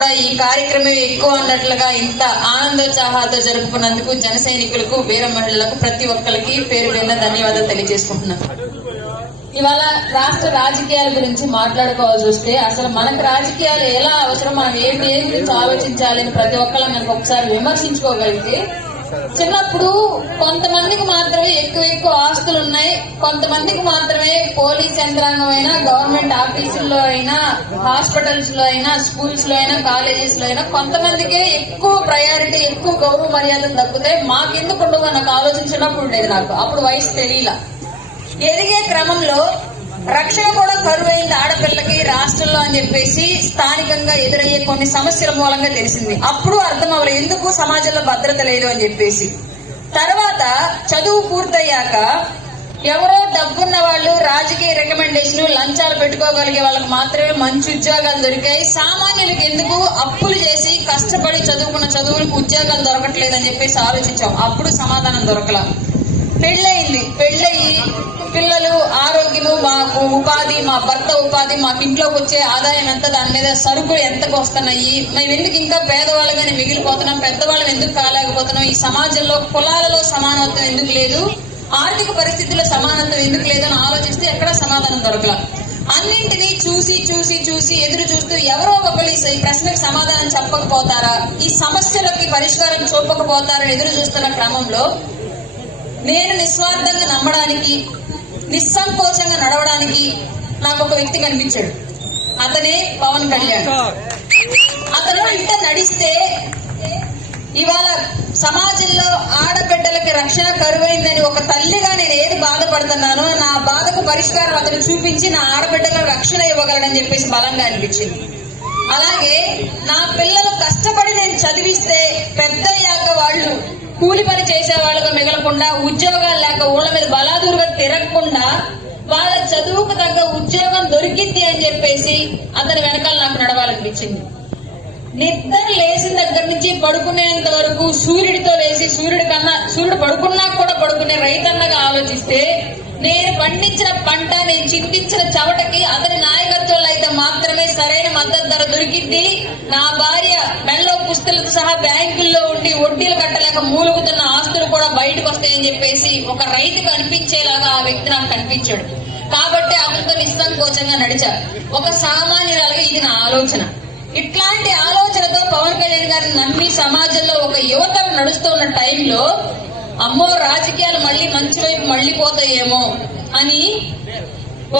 ఈ కార్యక్రమం ఎక్కువ అన్నట్లుగా ఇంత ఆనందోత్సాహాలతో జరుపుకున్నందుకు జన సైనికులకు వీర మహిళలకు ప్రతి ఒక్కరికి పేరు పేరున ధన్యవాదాలు తెలియజేసుకుంటున్నాను. ఇవాళ రాష్ట్ర రాజకీయాల గురించి మాట్లాడుకోవాల్సి వస్తే అసలు మనకు రాజకీయాలు ఎలా అవసరం మనం ఏ ఏం గురించి ఆలోచించాలి ప్రతి ఒక్కళ్ళం కనుక ఒకసారి విమర్శించుకోగలిగితే చిన్నప్పుడు కొంతమందికి మాత్రమే ఎక్కువ ఎక్కువ ఆస్తులు ఉన్నాయి. కొంతమందికి మాత్రమే పోలీస్ యంత్రాంగం అయినా గవర్నమెంట్ ఆఫీసుల్లో అయినా హాస్పిటల్స్లో అయినా స్కూల్స్లో అయినా కాలేజెస్లో అయినా కొంతమందికే ఎక్కువ ప్రయారిటీ ఎక్కువ గౌరవ మర్యాదలు తగ్గితే మాకెందుకు ఉండవు నాకు ఆలోచించినప్పుడు ఉండేది నాకు. అప్పుడు వయసు తెలియలా. ఎదిగే క్రమంలో రక్షణ కూడా కరువైంది ఆడపిల్లకి రాష్ట్రంలో అని చెప్పేసి స్థానికంగా ఎదురయ్యే కొన్ని సమస్యల మూలంగా తెలిసింది. అప్పుడు అర్థం అవ్వలేదు ఎందుకు సమాజంలో భద్రత లేదు అని చెప్పేసి. తర్వాత చదువు పూర్తయ్యాక ఎవరో డబ్బున్న వాళ్ళు రాజకీయ రికమెండేషన్ లంచాలు పెట్టుకోగలిగే వాళ్ళకి మాత్రమే మంచి ఉద్యోగాలు దొరికాయి. సామాన్యులకు ఎందుకు అప్పులు చేసి కష్టపడి చదువుకున్న చదువులకు ఉద్యోగాలు దొరకట్లేదని చెప్పేసి ఆలోచించాం. అప్పుడు సమాధానం దొరకలా. పెళ్ళయింది. పెళ్ళయి పిల్లలు ఆరోగ్యము మాకు ఉపాధి మా భర్త ఉపాధి మాకు ఇంట్లోకి వచ్చే ఆదాయం ఎంత దాని మీద సరుకులు ఎంతకు వస్తున్నాయి? మేము ఎందుకు ఇంకా పేదవాళ్ళగానే మిగిలిపోతున్నాం? పెద్దవాళ్ళం ఎందుకు కాలేకపోతున్నాం? ఈ సమాజంలో కులాలలో సమానత్వం ఎందుకు లేదు? ఆర్థిక పరిస్థితుల్లో సమానత్వం ఎందుకు లేదు అని ఆలోచిస్తే ఎక్కడ సమాధానం దొరకల. అన్నింటినీ చూసి చూసి చూసి ఎదురు చూస్తూ ఎవరో ఒకరు ఈ ప్రశ్నకు సమాధానం చెప్పకపోతారా? ఈ సమస్యలకి పరిష్కారం చూపకపోతారని ఎదురు చూస్తున్న క్రమంలో నేను నిస్వార్థంగా నమ్మడానికి నిస్సంకోచంగా నడవడానికి నాకు ఒక వ్యక్తి కనిపించాడు. అతనే పవన్ కళ్యాణ్. అతను ఇంత నడిస్తే ఇవాళ సమాజంలో ఆడబిడ్డలకి రక్షణ కరువైందని ఒక తల్లిగా నేను ఏది బాధపడుతున్నానో నా బాధకు పరిష్కారం అతను చూపించి నా ఆడబిడ్డలకు రక్షణ ఇవ్వగలడని చెప్పేసి బలంగా అనిపించింది. అలాగే నా పిల్లలు కష్టపడి నేను చదివిస్తే పెద్దయ్యాక వాళ్ళు కూలి పని చేసే వాళ్ళకు మిగలకుండా ఉద్యోగాలు లేక ఊళ్ళ మీద బలాదూరుగా తిరగకుండా వాళ్ళ చదువుకు తగ్గ ఉద్యోగం దొరికింది అని చెప్పేసి అతని వెనకాల నాకు నడవాలనిపించింది. నిద్ర లేచిన దగ్గర నుంచి పడుకునేంత వరకు సూర్యుడితో లేచి సూర్యుడి కన్నా సూర్యుడు పడుకున్నా కూడా పడుకునే రైతన్నగా ఆలోచిస్తే నేను పండించిన పంట నేను చింతించిన చవటకి అతని నాయకత్వంలో అయితే మాత్రమే సరైన మద్దతు ధర దొరికింది నా భార్య మెల్లో పుస్తలతో సహా బ్యాంకుల్లో ఉండి వడ్డీలు కట్టలేక మూలుగుతున్న ఆస్తులు కూడా బయటకు వస్తాయని చెప్పేసి ఒక రైతుకు అనిపించేలాగా ఆ వ్యక్తి నాకు కనిపించాడు. కాబట్టి అతనితో నిస్సంకోచంగా నడిచారు. ఒక సామాన్యురాలుగా ఇది నా ఆలోచన. ఇట్లాంటి ఆలోచనతో పవన్ కళ్యాణ్ గారిని నమ్మి సమాజంలో ఒక యువత నడుస్తున్న టైంలో అమ్మో రాజకీయాలు మళ్ళీ మంచి వైపు మళ్ళీ పోతాయేమో అని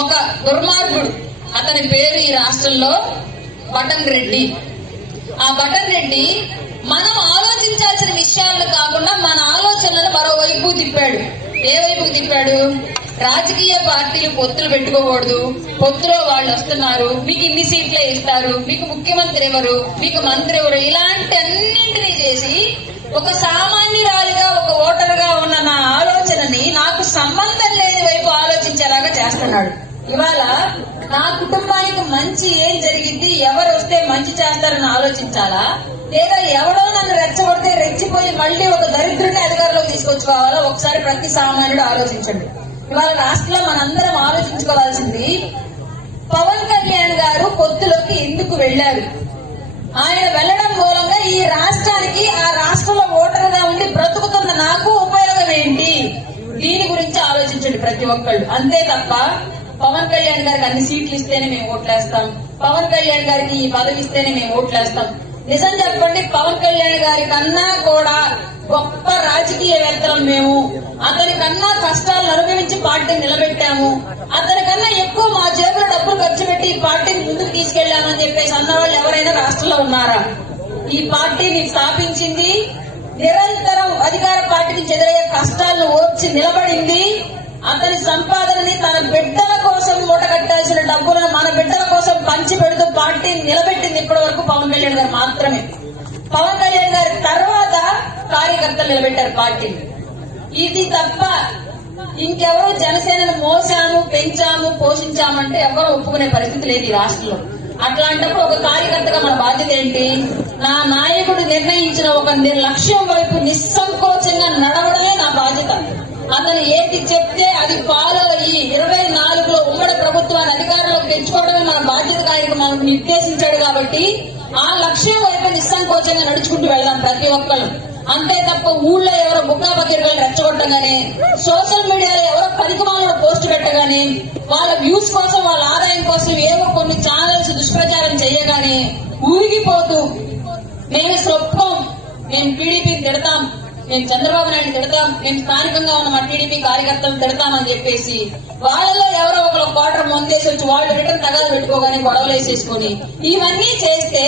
ఒక దుర్మార్గుడు అతని పేరు ఈ రాష్ట్రంలో బటన్ రెడ్డి. ఆ బటన్ రెడ్డి మనం ఆలోచించాల్సిన విషయాలను కాకుండా మన ఆలోచనలు మరోవైపు తిప్పాడు. ఏ వైపుకు తిప్పాడు? రాజకీయ పార్టీలు పొత్తులు పెట్టుకోకూడదు. పొత్తులో వాళ్ళు వస్తున్నారు. మీకు ఇన్ని సీట్లే ఇస్తారు. మీకు ముఖ్యమంత్రి ఎవరు? మీకు మంత్రి ఎవరు? ఇలాంటి అన్నింటినీ చేసి ఒక సామాన్యురాలిగా ఒక ఓటరుగా ఉన్న నా ఆలోచనని నాకు సంబంధం లేని వైపు ఆలోచించేలాగా చేస్తున్నాడు. ఇవాళ నా కుటుంబానికి మంచి ఏం జరిగింది ఎవరు వస్తే మంచి చేస్తారని ఆలోచించాలా? లేదా ఎవడో నన్ను రెచ్చగొడితే రెచ్చిపోయి మళ్ళీ ఒక దరిద్రుని అధికారంలోకి తీసుకొచ్చుకోవాలా? ఒకసారి ప్రతి సామాన్యుడు ఆలోచించండి. ఇవాళ రాష్ట్రంలో మనందరం ఆలోచించుకోవాల్సింది పవన్ కళ్యాణ్ గారు పొత్తులోకి ఎందుకు వెళ్ళారు ఆయన వెళ్ళడం మూలంగా ఈ రాష్ట్రానికి ఆ రాష్ట్రంలో ఓటరుగా ఉండి బ్రతుకుతున్న నాకు ఉపయోగం ఏంటి? దీని గురించి ఆలోచించండి ప్రతి ఒక్కళ్ళు. అంతే తప్ప పవన్ కళ్యాణ్ గారికి అన్ని సీట్లు ఇస్తేనే మేము ఓట్లేస్తాం. పవన్ కళ్యాణ్ గారికి ఈ పదవి ఇస్తేనే మేము ఓట్లేస్తాం. నిజం చెప్పండి పవన్ కళ్యాణ్ గారి కన్నా కూడా గొప్ప రాజకీయవేత్తలం మేము. అతని కన్నా కష్టాలను అనుభవించి పార్టీని నిలబెట్టాము. అతని కన్నా ఎక్కువ మా జేబులో డబ్బులు ఖర్చు పెట్టి ఈ పార్టీని ముందుకు తీసుకెళ్ళామని చెప్పేసి అన్నవాళ్ళు ఎవరైనా రాష్ట్రంలో ఉన్నారా? ఈ పార్టీని స్థాపించింది నిరంతరం అధికార పార్టీకి ఎదురయ్యే కష్టాలను ఓర్చి నిలబడింది. అతని సంపాదనని తన బిడ్డ కోసం మూటగట్టాల్సిన డబ్బులను మన బిడ్డల కోసం పంచి పెడుతూ పార్టీ నిలబెట్టింది ఇప్పటి వరకు పవన్ కళ్యాణ్ గారు మాత్రమే. పవన్ కళ్యాణ్ గారి తర్వాత కార్యకర్తలు నిలబెట్టారు పార్టీని. ఇది తప్ప ఇంకెవరు జనసేనను మోసాము పెంచాము పోషించామంటే ఎవరు ఒప్పుకునే పరిస్థితి లేదు ఈ రాష్ట్రంలో. అట్లాంటప్పుడు ఒక కార్యకర్తగా మన బాధ్యత ఏంటి? నా నాయకుడు నిర్ణయించిన ఒక లక్ష్యం వైపు నిస్సంకోచంగా నడవడమే నా బాధ్యత. అతను ఏది చెప్తే అది ఫాలో అయ్యి ఇరవై నాలుగులో ఉమ్మడి ప్రభుత్వాన్ని తెచ్చుకోవడం మన బాధ్యత ఆయనకు మనకు నిర్దేశించాడు కాబట్టి ఆ లక్ష్యం వైపు నిస్సంకోచంగా నడుచుకుంటూ వెళ్దాం ప్రతి ఒక్కళ్ళు. అంతే తప్ప ఊళ్ళో ఎవరో బుక్కా పత్రికలు రెచ్చగొట్టగానే సోషల్ మీడియాలో ఎవరో పనికిమాలను పోస్ట్ పెట్టగానే వాళ్ళ వ్యూస్ కోసం వాళ్ళ ఆదాయం కోసం ఏవో కొన్ని ఛానల్స్ దుష్ప్రచారం చేయగానే ఊరిగిపోతూ మేము సొప్పం మేము టీడీపీని తిడతాం మేము చంద్రబాబు నాయుడు తిడతాం మేము స్థానికంగా ఉన్న మా టీడీపీ కార్యకర్తలు తిడతామని చెప్పేసి వాళ్ళలో ఎవరో ఒకరు క్వార్టర్ ముందేసి వచ్చి వాళ్ళు రిటర్న్ తగాదు పెట్టుకోగానే గొడవలు వేసేసుకొని. ఇవన్నీ చేస్తే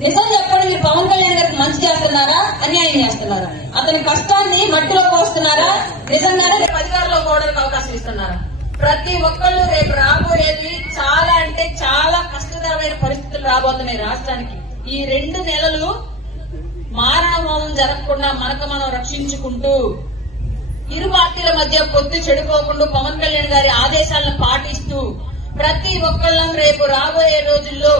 నిజం చెప్పండి మీరు పవన్ కళ్యాణ్ గారికి మంచి చేస్తున్నారా? అన్యాయం చేస్తున్నారా? అతని కష్టాన్ని మట్టిలో పోస్తున్నారా? నిజంగానే రేపు అధికారంలో పోవడానికి అవకాశం ఇస్తున్నారా? ప్రతి ఒక్కళ్ళు రేపు రాబోయేది చాలా అంటే చాలా కష్టతరమైన పరిస్థితులు రాబోతున్నాయి రాష్ట్రానికి. ఈ రెండు నెలలు మానవం జరగకుండా మనకు మనం రక్షించుకుంటూ ఇరు పార్టీల మధ్య పొత్తు చెడిపోకుండా పవన్ కళ్యాణ్ గారి ఆదేశాలను పాటిస్తూ ప్రతి ఒక్కళ్ళం రేపు రాబోయే రోజుల్లో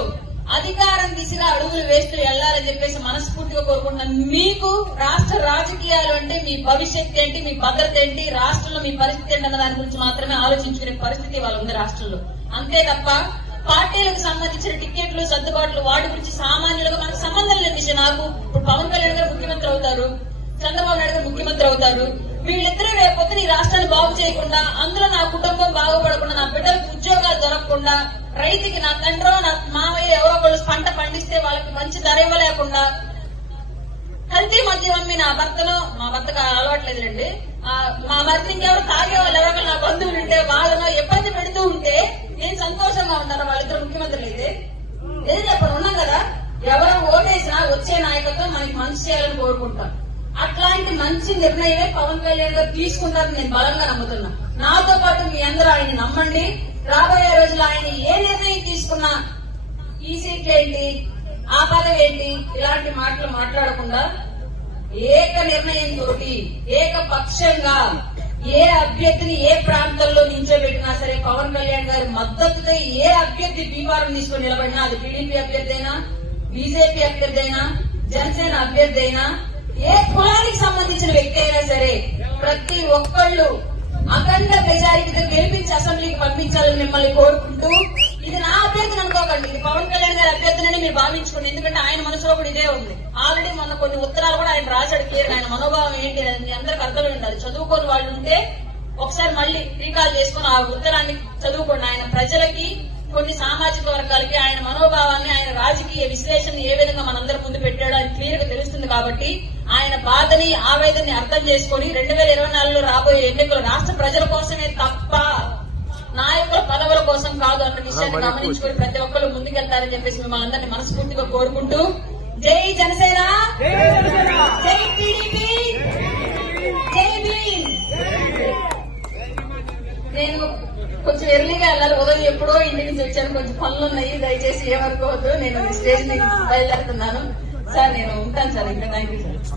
అధికారం దిశగా అడుగులు వేస్తూ వెళ్ళాలని చెప్పేసి మనస్ఫూర్తిగా కోరుకుంటున్నాను. మీకు రాష్ట్ర రాజకీయాలు అంటే మీ భవిష్యత్ ఏంటి మీ భద్రత ఏంటి రాష్ట్రంలో మీ పరిస్థితి ఏంటి అన్న దాని గురించి మాత్రమే ఆలోచించుకునే పరిస్థితి వాళ్ళు ఉంది రాష్ట్రంలో. అంతే తప్ప పార్టీలకు సంబంధించిన టికెట్లు సర్దుబాట్లు వాటి గురించి సామాన్యులుగా మనకు సంబంధం లేని విషయం. నాకు ఇప్పుడు పవన్ కళ్యాణ్ గారు ముఖ్యమంత్రి అవుతారు చంద్రబాబు నాయుడు గారు ముఖ్యమంత్రి అవుతారు. వీళ్ళిద్దరూ రేపొద్దున ఈ రాష్ట్రాన్ని బాగు చేయకుండా అందులో నా కుటుంబం బాగుపడకుండా నా బిడ్డలకు ఉద్యోగాలు దొరకకుండా రైతుకి నా తండ్రో నా మామయ్య ఎవరో ఒకళ్ళు పంట పండిస్తే వాళ్ళకి మంచి ధర ఇవ్వలేకుండా కల్తీ మద్యం అమ్మి నా భర్తను మా భర్తకు అలవాట్లేదులేండి మా భర్త ఇంకెవరు తాగే వాళ్ళు ఎవరో నా బంధువులు ఉంటే వాళ్ళను ఇబ్బంది పెడుతూ ఉంటే నేను సంతోషంగా ఉంటాను వాళ్ళిద్దరు ముఖ్యమంత్రులు అయితే. ఏది అప్పుడు ఉన్నాం కదా ఎవరు ఓటేసినా వచ్చే నాయకత్వం మనకి మంచి చేయాలని కోరుకుంటాం. అట్లాంటి మంచి నిర్ణయమే పవన్ కళ్యాణ్ గారు తీసుకుంటారని నేను బలంగా నమ్ముతున్నా. నాతో పాటు మీ అందరూ ఆయన నమ్మండి. రాబోయే రోజుల్లో ఆయన ఏ నిర్ణయం తీసుకున్నా ఈ సీట్లు ఏంటి ఆ పదవి ఏంటి ఇలాంటి మాటలు మాట్లాడకుండా ఏక నిర్ణయం తోటి ఏకపక్షంగా ఏ అభ్యర్థిని ఏ ప్రాంతంలో నించోబెట్టినా సరే పవన్ కళ్యాణ్ గారి మద్దతుతో ఏ అభ్యర్థి బీవారం తీసుకొని నిలబడినా అది టీడీపీ అభ్యర్థి అయినా బీజేపీ అభ్యర్థి అయినా జనసేన అభ్యర్థి అయినా ఏ కులానికి సంబంధించిన వ్యక్తి అయినా సరే ప్రతి ఒక్కళ్ళు అఖండ మెజారిటీతో గెలిపించి అసెంబ్లీకి పంపించాలని మిమ్మల్ని కోరుకుంటూ ఇది నా అభ్యర్థన అనుకోకండి. ఇది పవన్ కళ్యాణ్ గారి అభ్యర్థనని మీరు భావించుకోండి. ఎందుకంటే ఆయన మనసులో కూడా ఇదే ఉంది. ఆల్రెడీ మొన్న కొన్ని ఉత్తరాలు కూడా ఆయన రాశాడు క్లియర్ ఆయన మనోభావం ఏంటి అని అందరికి అర్థమై ఉండాలి. చదువుకోని వాళ్ళు ఉంటే ఒకసారి మళ్ళీ రీకాల్ చేసుకుని ఆ ఉత్తరాన్ని చదువుకోండి. ఆయన ప్రజలకి కొన్ని సామాజిక వర్గాలకి ఆయన మనోభావాన్ని ఆయన రాజకీయ విశ్లేషణ ఏ విధంగా మనందరి ముందు పెట్టాడో అని క్లియర్గా తెలుస్తుంది కాబట్టి ఆయన బాధని ఆవేదనని అర్థం చేసుకొని రెండు వేల ఇరవై నాలుగులో రాబోయే ఎన్నికలు రాష్ట్ర ప్రజల కోసమే తప్ప నాయకుల పదవుల కోసం కాదు అన్న విషయాన్ని గమనించుకొని ప్రతి ఒక్కరు ముందుకెళ్తారని చెప్పేసి మిమ్మల్ని అందరినీ మనస్ఫూర్తిగా కోరుకుంటూ జై జనసేన! జై టీడీపీ! జై భీమ్! నేను కొంచెం ఎర్లీగా వెళ్ళాలి. ఉదయం ఎప్పుడో ఇంటి నుంచి వచ్చాను. కొంచెం పనులు ఉన్నాయి. దయచేసి ఏమనుకోవద్దు నేను స్టేజ్ బయలుదేరుతున్నాను. సార్ నేను ఉంటాను సార్ ఇంకా థ్యాంక్ యూ సార్